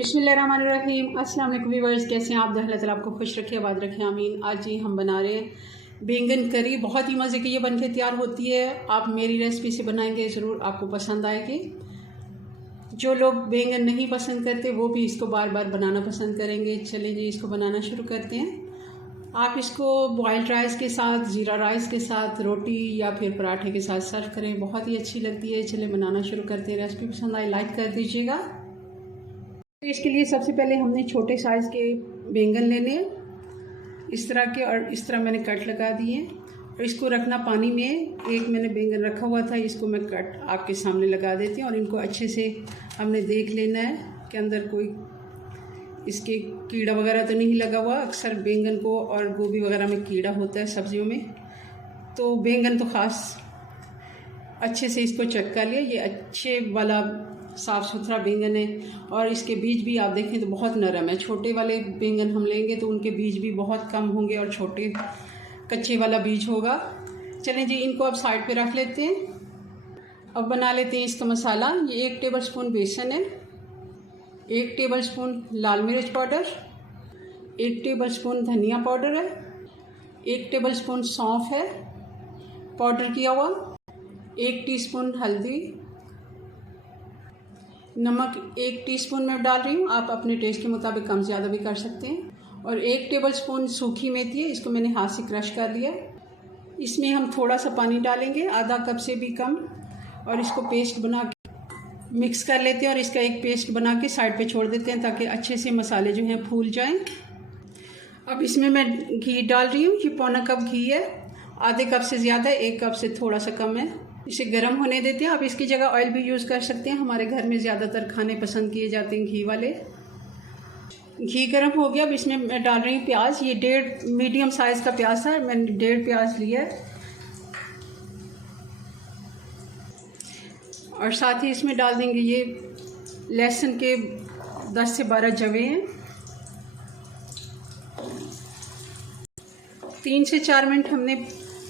बिस्मिल्लाहिर्रहमानिर्रहीम। अस्सलाम वालेकुम व्यूअर्स, कैसे हैं आप? अल्लाह ताला आपको खुश रखे, आबाद रखे, आमीन। आज जी हम बना रहे हैं बैंगन करी। बहुत ही मज़े की ये बनके तैयार होती है। आप मेरी रेसिपी से बनाएंगे ज़रूर आपको पसंद आएगी। जो लोग बैंगन नहीं पसंद करते वो भी इसको बार बार बनाना पसंद करेंगे। चलिए जी इसको बनाना शुरू करते हैं। आप इसको बॉइल्ड राइस के साथ, ज़ीरा राइस के साथ, रोटी या फिर पराठे के साथ सर्व करें, बहुत ही अच्छी लगती है। चलिए बनाना शुरू करते हैं। रेसिपी पसंद आई लाइक कर दीजिएगा। तो इसके लिए सबसे पहले हमने छोटे साइज़ के बैंगन लेने इस तरह के, और इस तरह मैंने कट लगा दिए और इसको रखना पानी में। एक मैंने बैंगन रखा हुआ था, इसको मैं कट आपके सामने लगा देती हूँ और इनको अच्छे से हमने देख लेना है कि अंदर कोई इसके कीड़ा वगैरह तो नहीं लगा हुआ। अक्सर बैंगन को और गोभी वगैरह में कीड़ा होता है सब्जियों में, तो बैंगन तो ख़ास अच्छे से इसको चेक कर लिया। ये अच्छे वाला साफ़ सुथरा बैंगन है और इसके बीज भी आप देखें तो बहुत नरम है। छोटे वाले बैंगन हम लेंगे तो उनके बीज भी बहुत कम होंगे और छोटे कच्चे वाला बीज होगा। चलें जी इनको अब साइड पे रख लेते हैं। अब बना लेते हैं इसका मसाला। ये 1 टेबलस्पून बेसन है, 1 टेबलस्पून लाल मिर्च पाउडर, 1 टेबलस्पून धनिया पाउडर है, 1 टेबलस्पून सौंफ है पाउडर किया हुआ, 1 टीस्पून हल्दी, नमक 1 टीस्पून मैं डाल रही हूँ। आप अपने टेस्ट के मुताबिक कम ज़्यादा भी कर सकते हैं। और 1 टेबलस्पून सूखी मेथी है, इसको मैंने हाथ से क्रश कर लिया। इसमें हम थोड़ा सा पानी डालेंगे, आधा कप से भी कम, और इसको पेस्ट बना के मिक्स कर लेते हैं और इसका एक पेस्ट बना के साइड पे छोड़ देते हैं ताकि अच्छे से मसाले जो हैं फूल जाएं। अब इसमें मैं घी डाल रही हूँ। ये पौना कप घी है, आधे कप से ज़्यादा, 1 कप से थोड़ा सा कम है। इसे गर्म होने देते हैं। आप इसकी जगह ऑयल भी यूज़ कर सकते हैं। हमारे घर में ज़्यादातर खाने पसंद किए जाते हैं घी वाले। घी गर्म हो गया। अब इसमें मैं डाल रही हूँ प्याज। ये 1.5 मीडियम साइज़ का प्याज था, मैंने 1.5 प्याज लिया है। और साथ ही इसमें डाल देंगे ये लहसुन के 10 से 12 जवे हैं। 3 से 4 मिनट हमने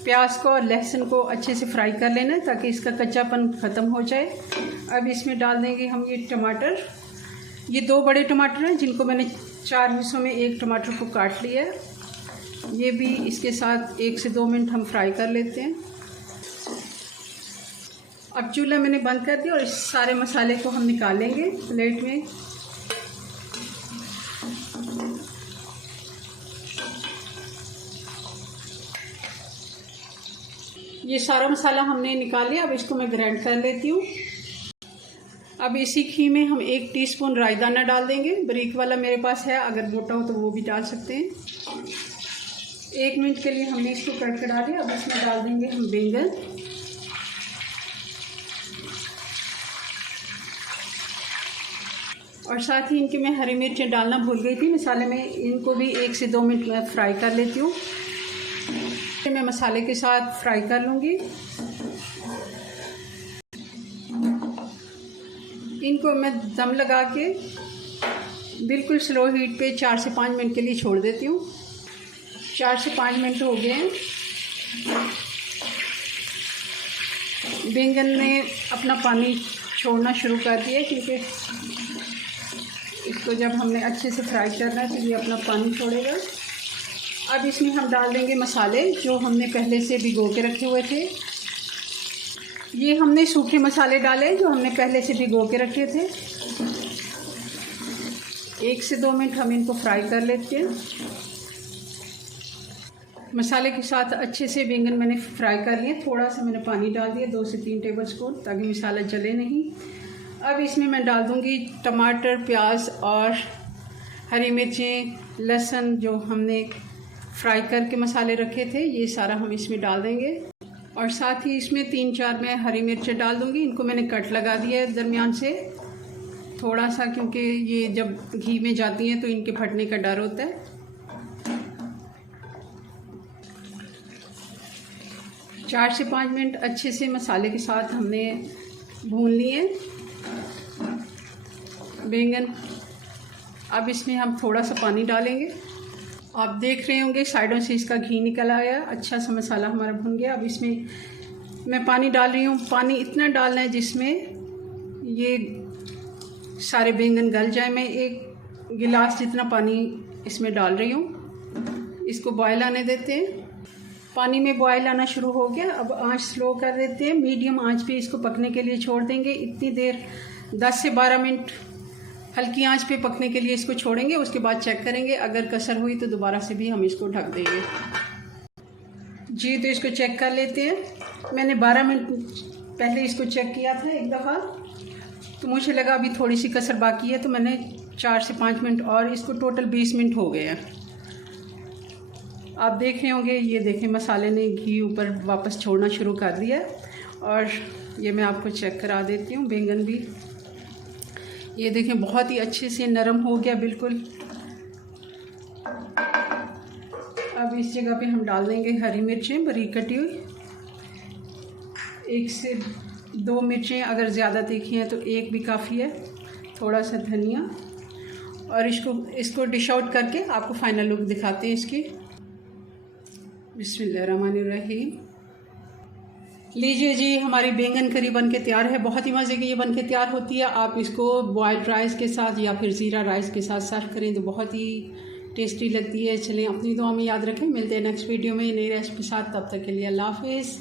प्याज को और लहसुन को अच्छे से फ्राई कर लेना है ताकि इसका कच्चापन ख़त्म हो जाए। अब इसमें डाल देंगे हम ये टमाटर। ये 2 बड़े टमाटर हैं जिनको मैंने 4 हिस्सों में 1 टमाटर को काट लिया है। ये भी इसके साथ 1 से 2 मिनट हम फ्राई कर लेते हैं। अब चूल्हा मैंने बंद कर दिया और इस सारे मसाले को हम निकालेंगे प्लेट में। ये सारा मसाला हमने निकाल लिया। अब इसको मैं ग्राइंड कर लेती हूँ। अब इसी घी में हम 1 टीस्पून राई दाना डाल देंगे। बारीक वाला मेरे पास है, अगर मोटा हो तो वो भी डाल सकते हैं। 1 मिनट के लिए हमने इसको कड़कड़ा लिया। अब इसमें डाल देंगे हम बैंगन। और साथ ही इनके मैं हरी मिर्चें डालना भूल गई थी मसाले में, इनको भी 1 से 2 मिनट में फ्राई कर लेती हूँ। मैं मसाले के साथ फ्राई कर लूँगी। इनको मैं दम लगा के बिल्कुल स्लो हीट पे 4 से 5 मिनट के लिए छोड़ देती हूँ। 4 से 5 मिनट हो गए हैं। बैंगन ने अपना पानी छोड़ना शुरू कर दिया क्योंकि इसको जब हमने अच्छे से फ्राई करना है तो ये अपना पानी छोड़ेगा। अब इसमें हम डाल देंगे मसाले जो हमने पहले से भिगो के रखे हुए थे। ये हमने सूखे मसाले डाले जो हमने पहले से भिगो के रखे थे। 1 से 2 मिनट हम इनको फ्राई कर लेते हैं। मसाले के साथ अच्छे से बैंगन मैंने फ्राई कर लिए। थोड़ा सा मैंने पानी डाल दिया, 2 से 3 टेबलस्पून, ताकि मसाला जले नहीं। अब इसमें मैं डाल दूँगी टमाटर, प्याज और हरी मिर्चें, लहसुन जो हमने फ्राई करके मसाले रखे थे, ये सारा हम इसमें डाल देंगे। और साथ ही इसमें 3-4 मैं हरी मिर्चें डाल दूँगी। इनको मैंने कट लगा दिया है दरमियान से थोड़ा सा, क्योंकि ये जब घी में जाती हैं तो इनके फटने का डर होता है। 4 से 5 मिनट अच्छे से मसाले के साथ हमने भून लिए बैंगन। अब इसमें हम थोड़ा सा पानी डालेंगे। आप देख रहे होंगे साइडों से इसका घी निकल आया, अच्छा सा मसाला हमारा भुन गया। अब इसमें मैं पानी डाल रही हूँ। पानी इतना डालना है जिसमें ये सारे बैंगन गल जाए। मैं 1 गिलास जितना पानी इसमें डाल रही हूँ। इसको बॉयल आने देते हैं। पानी में बॉयल आना शुरू हो गया। अब आंच स्लो कर देते हैं। मीडियम आंच पे इसको पकने के लिए छोड़ देंगे। इतनी देर 10 से 12 मिनट हल्की आंच पे पकने के लिए इसको छोड़ेंगे। उसके बाद चेक करेंगे, अगर कसर हुई तो दोबारा से भी हम इसको ढक देंगे। जी, तो इसको चेक कर लेते हैं। मैंने 12 मिनट पहले इसको चेक किया था एक दफ़ा, तो मुझे लगा अभी थोड़ी सी कसर बाकी है, तो मैंने 4 से 5 मिनट और, इसको टोटल 20 मिनट हो गए हैं। आप देख रहे होंगे, ये देखें मसाले ने घी ऊपर वापस छोड़ना शुरू कर दिया है। और ये मैं आपको चेक करा देती हूँ। बैंगन भी ये देखें बहुत ही अच्छे से नरम हो गया बिल्कुल। अब इस जगह पे हम डाल देंगे हरी मिर्चें बारीक कटी हुई। 1 से 2 मिर्चें, अगर ज़्यादा तीखी हैं तो 1 भी काफ़ी है। थोड़ा सा धनिया, और इसको डिश आउट करके आपको फाइनल लुक दिखाते हैं इसकी। बिस्मिल्लाहिर्रहमानिर्रहीम। लीजिए जी, हमारी बैंगन करी बनके तैयार है। बहुत ही मज़े की ये बनके तैयार होती है। आप इसको बॉयल्ड राइस के साथ या फिर ज़ीरा राइस के साथ सर्व करें तो बहुत ही टेस्टी लगती है। चलें, अपनी दुआ में याद रखें। मिलते हैं नेक्स्ट वीडियो में नई रेसिपी के साथ। तब तक के लिए अल्लाह हाफिज़।